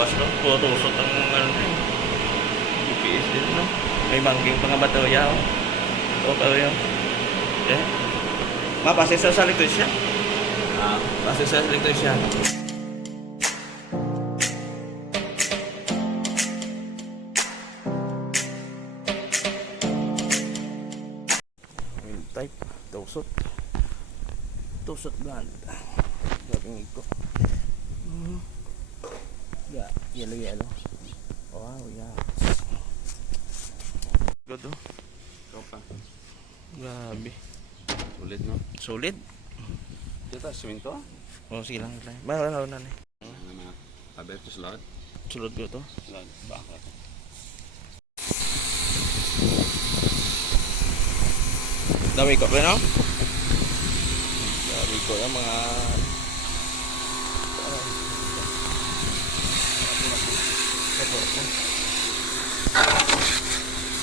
labas no, puro tusot ang ano eh. GPS din no. May bangging pa nga baterya oh. Okay yun. Okay. Mapase sa elektrisyan. Pase sa elektrisyan. Wheel type, tusot. Tusot brand. Gagawin ko. Yeah, yellow. Wow, yeah. Good oh. Tropa. Grabe. Sulit no? Solid. Dito, siminto. Oh, sige lang. Mahal na eh. Ang mga paber to slot. Sulod ko to. Slot. Bakit? Dami ko pa no? Dami ko yung mga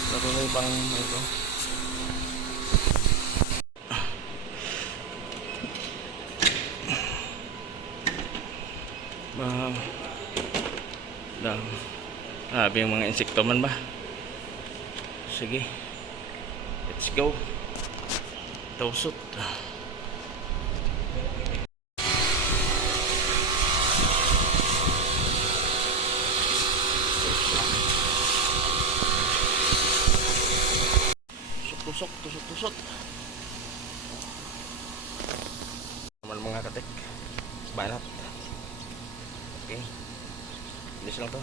Lato na yung pang ito. Grabe yung mga insekto man ba? Sige. Let's go. Tusot. Tusok. Naman mga katek. Banat. Okay. Bilis lang to.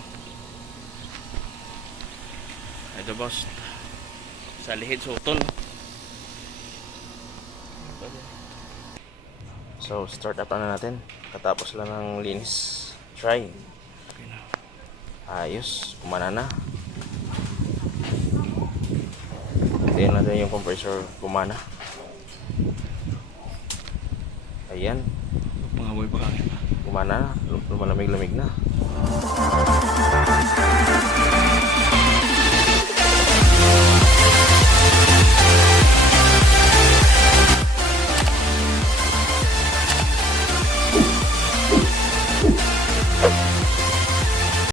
Ito boss. Sa lihid suton. So start up na natin. Katapos lang ng linis. Try. Okay na. Ayos. Kumana na. Tingnan natin yung compressor kumana. Ayan. Pangaboy pa kami. Kumana na. Lumalamig-lamig na.